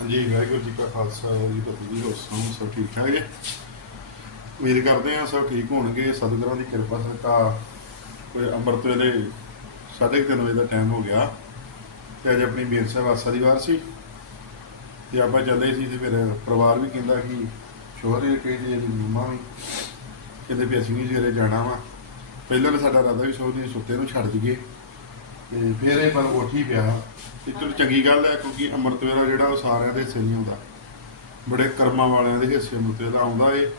ਹਾਂਜੀ, ਵਾਹਿਗੁਰੂ ਜੀ ਕਾ ਖਾਲਸਾ, ਵਾਹਿਗੁਰੂ ਜੀ ਕੀ ਫਤਿਹ ਜੀ ਹੋਰ ਸੁਣਾਓ, ਸਭ ਠੀਕ ਠਾਕ ਜੀ? ਉਮੀਦ ਕਰਦੇ ਹਾਂ ਸਭ ਠੀਕ ਹੋਣਗੇ, ਸਤਿਗੁਰਾਂ ਦੀ ਕਿਰਪਾ ਸਦਕਾ ਕੋਈ ਅੰਮ੍ਰਿਤ ਵੇਲੇ ਸਾਢੇ ਕੁ ਤਿੰਨ ਵਜੇ ਦਾ ਟਾਈਮ ਹੋ ਗਿਆ ਤੇ ਅੱਜ ਆਪਣੀ ਬੀਰ ਸਾਹਿਬ ਆਸਾ ਦੀ ਵਾਰ ਸੀ ਤੇ ਆਪਾਂ ਚੱਲੇ ਸੀ ਤੇ ਫਿਰ ਪਰਿਵਾਰ ਵੀ ਕਹਿੰਦਾ ਕਿ ਸ਼ੋਹਰੇ ਕਹਿੰਦੇ ਜੀ ਮੰਮਾ ਵੀ ਕਹਿੰਦੇ ਵੀ ਅਸੀਂ ਵੀ ਸਵੇਰੇ ਜਾਣਾ ਵਾ। ਪਹਿਲਾਂ ਤਾਂ ਸਾਡਾ ਰਾਦਾ ਵੀ ਸੋਚਦੇ ਸੁੱਤੇ ਨੂੰ ਛੱਡ ਦਈਏ ਤੇ ਫਿਰ ਇਹ ਪਰ ਉੱਠ ਹੀ ਪਿਆ। ਇਹ ਚਲੋ ਚੰਗੀ ਗੱਲ ਹੈ, ਕਿਉਂਕਿ ਅੰਮ੍ਰਿਤ ਵੇਲਾ ਜਿਹੜਾ ਉਹ ਸਾਰਿਆਂ ਦੇ ਹਿੱਸੇ ਨਹੀਂ ਹੁੰਦਾ। ਬੜੇ ਕਰਮਾਂ ਵਾਲਿਆਂ ਦੇ ਹਿੱਸੇ ਅੰਮ੍ਰਿਤ ਵੇਲਾ ਆਉਂਦਾ ਏ।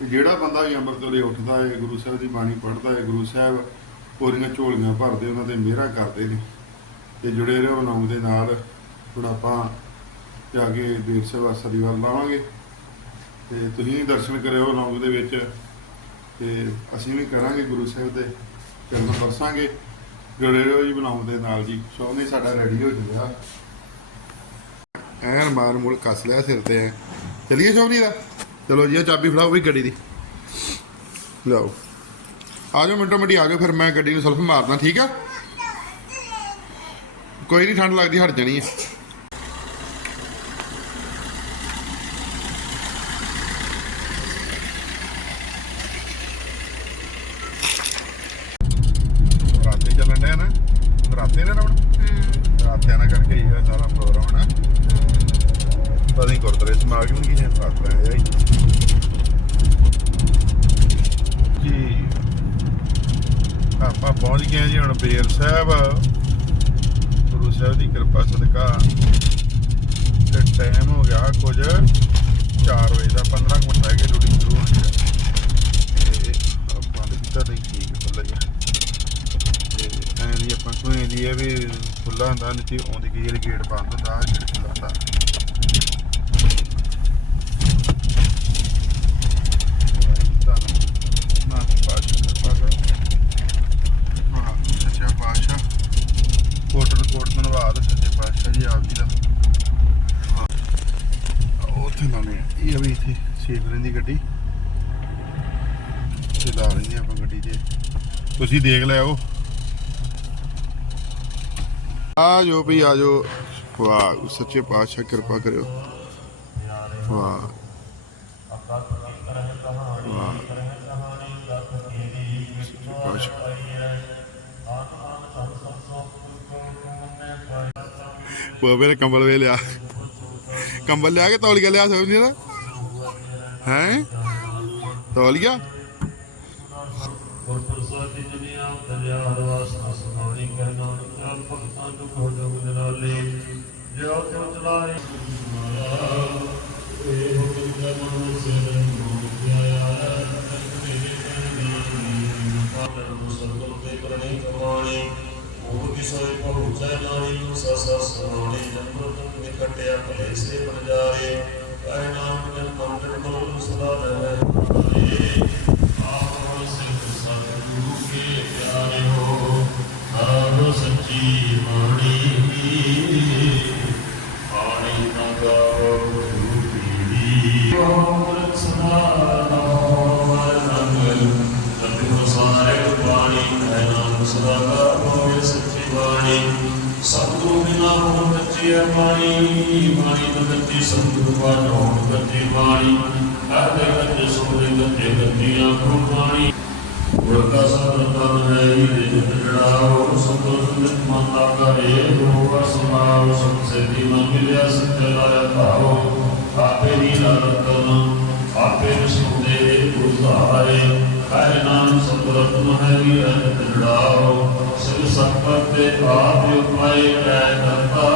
ਤੇ ਜਿਹੜਾ ਬੰਦਾ ਵੀ ਅੰਮ੍ਰਿਤ ਵੇਲੇ ਉੱਠਦਾ ਏ, ਗੁਰੂ ਸਾਹਿਬ ਦੀ ਬਾਣੀ ਪੜ੍ਹਦਾ ਏ, ਗੁਰੂ ਸਾਹਿਬ ਪੂਰੀਆਂ ਝੋਲੀਆਂ ਭਰਦੇ, ਉਹਨਾਂ ਤੇ ਮਿਹਰਾਂ ਕਰਦੇ ਨੇ। ਤੇ ਜੁੜੇ ਰਹੋ ਨਾਮ ਦੇ ਨਾਲ। ਹੁਣ ਆਪਾਂ ਜਾ ਕੇ ਦੇਵ ਸੇਵਾ ਸਰੀਵਾਲ ਲਾਵਾਂਗੇ। ਤੇ ਤੁਸੀਂ ਵੀ ਦਰਸ਼ਨ ਕਰਿਓ ਨਾਮ ਦੇ ਵਿੱਚ। ਤੇ ਅਸੀਂ ਵੀ ਕਰਾਂਗੇ ਗੁਰੂ ਸਾਹਿਬ ਦੇ ਚਰਨ ਵਰਸਾਂਗੇ ਜੁੜੇ ਰਹੋ ਜੀ ਬਣਾਉਣ ਦੇ ਨਾਲ ਜੀ। ਸੋਨੇ ਸਾਡਾ ਰੈਡੀ ਹੋ ਗਿਆ ਐਨ ਮਾਰ ਮੂਲ ਕੱਸ ਲਿਆ ਸਿਰ ਤੇ। ਐ ਚਲਿਏ ਸੋਨੀ ਦਾ? ਚਲੋ ਜੀ ਚਾਬੀ ਫੜਾਓ ਵੀ ਗੱਡੀ ਦੀ। ਲਓ। ਆ ਜਾਓ ਮਿੰਟੋ ਮਿੰਟੀ, ਆ ਜਾਓ ਫਿਰ ਮੈਂ ਗੱਡੀ ਨੂੰ ਸਲਫ ਮਾਰਦਾ, ਠੀਕ ਆ? ਕੋਈ ਨਹੀਂ ਠੰਡ ਲੱਗਦੀ, ਹਟ ਜਾਣੀ ਹੈ ਰਾਤੇ ਚੱਲਣ ਡਿਆ ਨੇ ਨਾ ਹੁਣ ਰਾਤਿਆਂ ਨਾਲ ਕਰਕੇ ਹੀ ਸਾਰਾ ਪ੍ਰੋਗਰਾਮ ਨਾ ਪਤਾ ਨਹੀਂ ਗੁਰਦੁਆਰੇ ਸਮਾਗਮ ਕੀ ਹੈ ਰਾਤ ਪੈ ਜਾਈ ਜੀ। ਆਪਾਂ ਪਹੁੰਚ ਗਏ ਜੀ ਹੁਣ ਬੇਰ ਸਾਹਿਬ। ਗੁਰੂ ਸਾਹਿਬ ਦੀ ਕਿਰਪਾ ਸਦਕਾ। ਤੇ ਟਾਈਮ ਹੋ ਗਿਆ ਕੁਝ 4 ਵਜੇ ਦਾ 15 ਕੁ ਮਿੰਟ ਰਹਿ ਗਏ ਡਿਊਟੀ ਸ਼ੁਰੂ ਹੋਣੀ ਹੈ ਤੇ ਆਪਾਂ ਦੇ ਕੀਤਾ ਨਹੀਂ ਠੀਕ ਬੱਲੇ ਐਂ ਦੀ ਆਪਾਂ ਵੀ ਖੁੱਲਾ ਹੁੰਦਾ, ਨੀਚੇ ਆਉਂਦੀ ਕਈ ਵਾਰੀ ਗੇਟ ਬੰਦ ਹੁੰਦਾ, ਆਹ ਗੇਟ ਖੁੱਲਾ ਹੁੰਦਾ। ਤੁਹਾਨੂੰ ਕੋਟ ਧੰਨਵਾਦ ਸੱਚੇ ਪਾਤਸ਼ਾਹ ਜੀ ਆਪ ਜੀ ਦਾ ਉੱਥੇ ਲਾਉਣੇ ਆ ਇਹ ਵੀ ਇੱਥੇ ਸੇਫ ਰਹਿੰਦੀ ਗੱਡੀ ਤੇ ਲਾ ਲੈਂਦੇ ਆਪਾਂ ਗੱਡੀ ਤੇ ਤੁਸੀਂ ਦੇਖ ਲਿਓ ਆ ਜੋ ਵੀ ਆ ਜੋ ਵਾਹ, ਸੱਚੇ ਪਾਤਸ਼ਾਹ, ਕਿਰਪਾ ਕਰਿਓ। ਵਾਹ। ਵਾਹ ਸੱਚੇ ਪਾਤਸ਼ਾਹ ਉਹ ਮੇਰੇ ਕੰਬਲ ਵੇ ਲਿਆ। ਕੰਬਲ ਲਿਆ ਕੇ ਤੌਲੀਆ ਲਿਆ ਸਮਝੀ ਨਾ? ਹੈ? ਤੌਲੀਆ? ਗੁਰ ਪ੍ਰਸਾਦ ਦੀ ਦੁਨੀਆ ਦਰਿਆ ਰਵਾਸ ਅਸਮਾਨੀ ਕਹਿ ਨਾਨਕ ਚਾਲ ਭਗਤਾਂ ਨੂੰ ਹੋ ਜਗ ਜਨਾਲੇ ਜਿਉ ਤਿਉ ਚਲਾਏ ਇਹ ਹੁਕਮ ਦਾ ਮਨ ਸੇ ਮੋਹ ਧਿਆਇਆ ਤੇਰੇ ਕਹਿਣੀ ਪਾਤਰ ਨੂੰ ਸਰਗਲ ਤੇ ਕਰਨੇ ਕਮਾਣੇ ਉਹ ਕਿਸੋਏ ਪਹੁੰਚੈ ਨਾਹੀ ਸਸ ਸੁਣਾਣੇ ਜੰਮਤ ਨਿਕਟਿਆ ਭਲੇ ਸੇ ਬਨਜਾਰੇ ਕਹਿ ਹੋਣ ਕੱਚੀ ਹੈ ਬਾਣੀ ਬਾਣੀ ਤੋਂ ਕੱਚੀ ਸਤਿਗੁਰੂ ਬਾਣੀ ਹੋਣ ਕੱਚੀ ਬਾਣੀ ਆਦੇ ਕੱਚੇ ਸੋਦੇ ਕੱਚੇ ਕੱਚੀਆਂ ਕੋ ਬਾਣੀ ਗੁਰਦਾ ਸਤਿ ਤਨ ਹੈ ਇਹ ਜਿਤ ਜੜਾਓ, ਸੰਤੋਖ ਮਨ ਕਰੇ ਰੋਵਾ ਸਮਾਉ ਸੰਸੇਤੀ ਮਨ ਮਿਲਿਆ ਸੱਚੇ ਲਾਇਆ ਭਾਉ ਆਪੇ ਦੀ ਰਤਨ ਆਪੇ ਸੁਦੇ ਉਧਾਰੇ ਹਰਿ ਨਾਮ ਸਤਿਰਤਨ ਹੈ ਇਹ ਜੜਾਓ। ਸਿਰ ਸੰਪਤ ਤੇ ਆਪ ਉਪਾਏ ਕੈ ਕਰਤਾ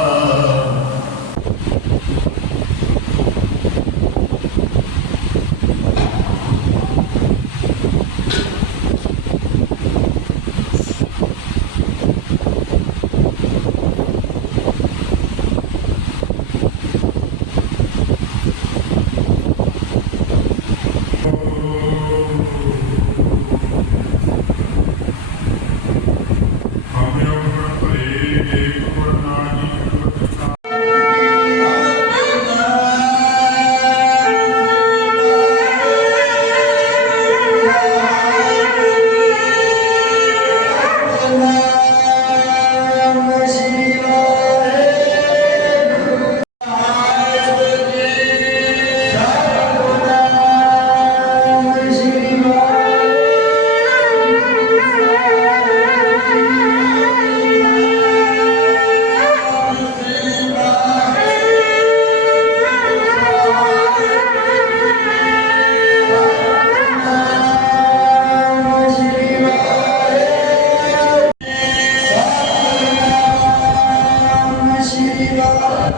Thank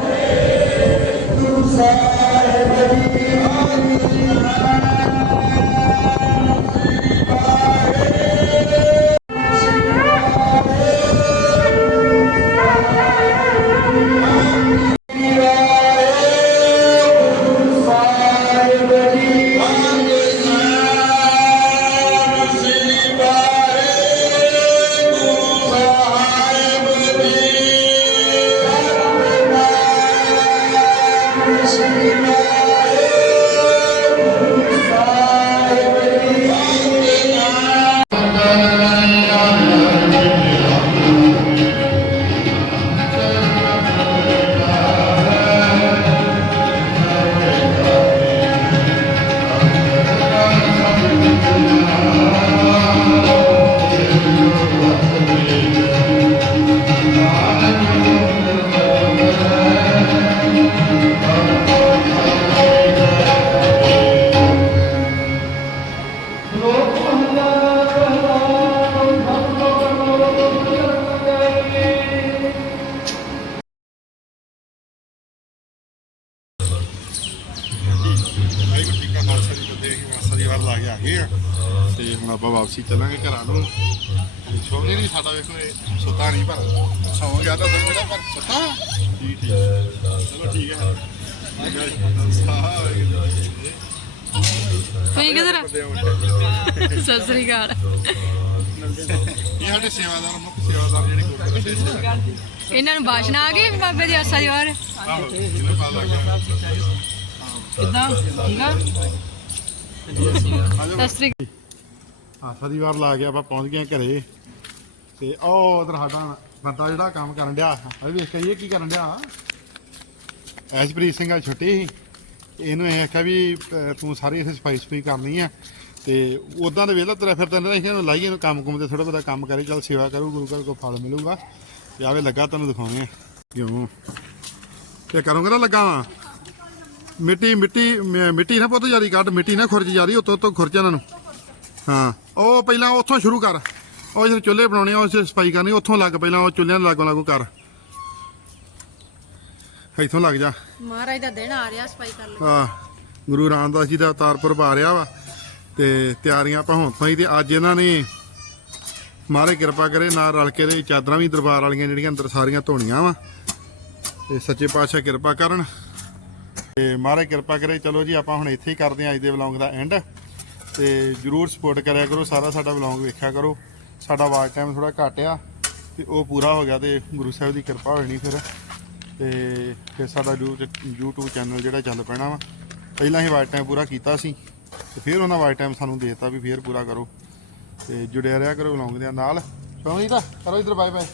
you. Christmas. ਵਾਰ ਲਾ ਕੇ ਆ ਗਏ ਆ। ਤੇ ਹੁਣ ਆਪਾਂ ਵਾਪਸੀ ਚੱਲਾਂਗੇ ਘਰਾਂ ਨੂੰ। ਸੋਨੇ ਨਹੀਂ ਸਾਡਾ ਵੇਖੋ ਇਹ ਸੁੱਤਾ ਨਹੀਂ ਪਰ ਸੌਂ ਗਿਆ ਤਾਂ ਮੇਰਾ ਪਰ ਸੁੱਤਾ। ਠੀਕ ਠੀਕ। ਚਲੋ ਠੀਕ ਹੈ। ਤੁਸੀਂ ਕਿਧਰ? ਸਤਿ ਸ੍ਰੀ ਅਕਾਲ। ਇਹ ਸਾਡੇ ਸੇਵਾਦਾਰ ਮੁੱਖ ਸੇਵਾਦਾਰ ਜਿਹੜੇ ਸੇਵਾਦਾਰ ਇਹਨਾਂ ਨੂੰ ਬਾਸ਼ਨਾ ਆ ਗਈ ਬਾਬੇ ਦੀ ਆਸਾ ਦੀ ਵਾਰ ਕਿੱਦਾਂ? ਠੀਕ ਆ? ਸਤਿ ਸ੍ਰੀ ਅਕਾਲ। ਆਸਾ ਦੀ ਵਾਰ ਲਾ ਕੇ ਆਪਾਂ ਪਹੁੰਚ ਗਏ ਹਾਂ ਘਰੇ। ਤੇ ਉਹ ਉਧਰ ਸਾਡਾ ਬੰਦਾ ਜਿਹੜਾ ਕੰਮ ਕਰਨ ਡਿਆ ਇਹ ਵੇਖ ਕੇ ਇਹ ਕੀ ਕਰਨ ਡਿਆ। ਐਸਪ੍ਰੀਤ ਸਿੰਘ ਆ ਛੁੱਟੀ ਇਹਨੂੰ ਇਹ ਆਖਿਆ ਵੀ ਤੂੰ ਸਾਰੀ ਇੱਥੇ ਸਫ਼ਾਈ ਸਫ਼ਾਈ ਕਰਨੀ ਆ। ਤੇ ਉਦਾਂ ਦੇ ਵੇਲਾ ਤੇਰਾ ਫਿਰਦਾ ਰਹਿੰਦਾ ਸੀ ਇਹਨੂੰ ਲਾਈਏ ਇਹਨੂੰ ਕੰਮ ਕੁਮ ਤੇ ਥੋੜਾ ਬਹੁਤਾ ਕੰਮ ਕਰੇ, ਚੱਲ ਸੇਵਾ ਕਰੂ, ਗੁਰੂ ਘਰ ਕੋ ਫਲ ਮਿਲੂਗਾ। ਤੇ ਆਵੇ ਲੱਗਾ ਤੈਨੂੰ ਦਿਖਾਉਣੇ ਆ। ਕਿਉਂ? ਤੇ ਕਰੂੰਗਾ ਨਾ ਲੱਗਾ ਵਾਂ? ਮਿੱਟੀ ਮਿੱਟੀ ਮ- ਮਿੱਟੀ ਨਾ ਪੁੱਤ ਜਾਰੀ ਕੱਢ ਮਿੱਟੀ ਨਾ ਖੁਰਜ ਜਾਰੀ ਉਤੋਂ ਉਤੋਂ ਖੁਰਚ ਇਹਨਾਂ ਨੂੰ। ਹਾਂ ਉਹ ਪਹਿਲਾਂ ਉੱਥੋਂ ਸ਼ੁਰੂ ਕਰ। ਉਹ ਜਿਹੜੇ ਚੁੱਲ੍ਹੇ ਬਣਾਉਣੇ ਆ ਉਸ ਸਫ਼ਾਈ ਕਰਨੀ ਉੱਥੋਂ ਲੱਗ ਪਹਿਲਾਂ ਉਹ ਚੁੱਲ੍ਹਿਆਂ ਦੇ ਲਾਗੋਂ ਲਾਗੋਂ ਕਰ। ਇੱਥੋਂ ਲੱਗ ਜਾ। ਮਹਾਰਾਜ ਦਾ ਦਿਨ ਆ ਰਿਹਾ ਸਫ਼ਾਈ ਕਰ ਲਓ ਆ ਗੁਰੂ ਰਾਮਦਾਸ ਜੀ ਦਾ ਅਵਤਾਰ ਪੁਰਬ ਆ ਰਿਹਾ ਵਾ ਤੇ ਤਿਆਰੀਆਂ ਆਪਾਂ ਹੁਣ ਤੋਂ ਹੀ ਤੇ ਅੱਜ ਇਹਨਾਂ ਨੇ ਮਾਰੇ ਕਿਰਪਾ ਕਰੇ ਨਾਲ ਰਲ ਕੇ ਦੇ ਚਾਦਰਾਂ ਵੀ ਦਰਬਾਰ ਵਾਲੀਆਂ ਜਿਹੜੀਆਂ ਅੰਦਰ ਸਾਰੀਆਂ ਧੋਣੀਆਂ ਵਾ ਤੇ ਸੱਚੇ ਪਾਤਸ਼ਾਹ ਕਿਰਪਾ ਕਰਨ। ਤੇ ਮਹਾਰਾਜ ਕਿਰਪਾ ਕਰੇ, ਚਲੋ ਜੀ, ਆਪਾਂ ਹੁਣ ਇੱਥੇ ਹੀ ਕਰਦੇ ਹਾਂ ਅੱਜ ਦੇ ਵਲੌਗ ਦਾ ਐਂਡ ਤੇ ਜਰੂਰ ਸਪੋਰਟ ਕਰਿਆ ਕਰੋ, ਸਾਰਾ ਸਾਡਾ ਵਲੌਗ ਵੇਖਿਆ ਕਰੋ। ਸਾਡਾ ਵਾਚ ਟਾਈਮ ਥੋੜਾ ਘੱਟ ਆ, ਤੇ ਉਹ ਪੂਰਾ ਹੋ ਗਿਆ ਤੇ ਗੁਰੂ ਸਾਹਿਬ ਦੀ ਕਿਰਪਾ ਹੋਣੀ ਫਿਰ। ਤੇ ਫਿਰ ਸਾਡਾ ਯੂ- YouTube ਚੈਨਲ ਜਿਹੜਾ ਚੱਲ ਪੈਣਾ ਵਾ। ਪਹਿਲਾਂ ਹੀ ਵਾਚ ਟਾਈਮ ਪੂਰਾ ਕੀਤਾ ਸੀ, ਤੇ ਫਿਰ ਉਹਨਾਂ ਵਾਚ ਟਾਈਮ ਸਾਨੂੰ ਦੇਤਾ ਵੀ ਫਿਰ ਪੂਰਾ ਕਰੋ। ਤੇ ਜੁੜਿਆ ਰਿਹਾ ਕਰੋ ਵਲੌਗ ਦੇ ਨਾਲ। ਸੋਹਣੀ ਤਾਂ ਕਰੋ ਇਧਰ ਬਾਏ ਬਾਏ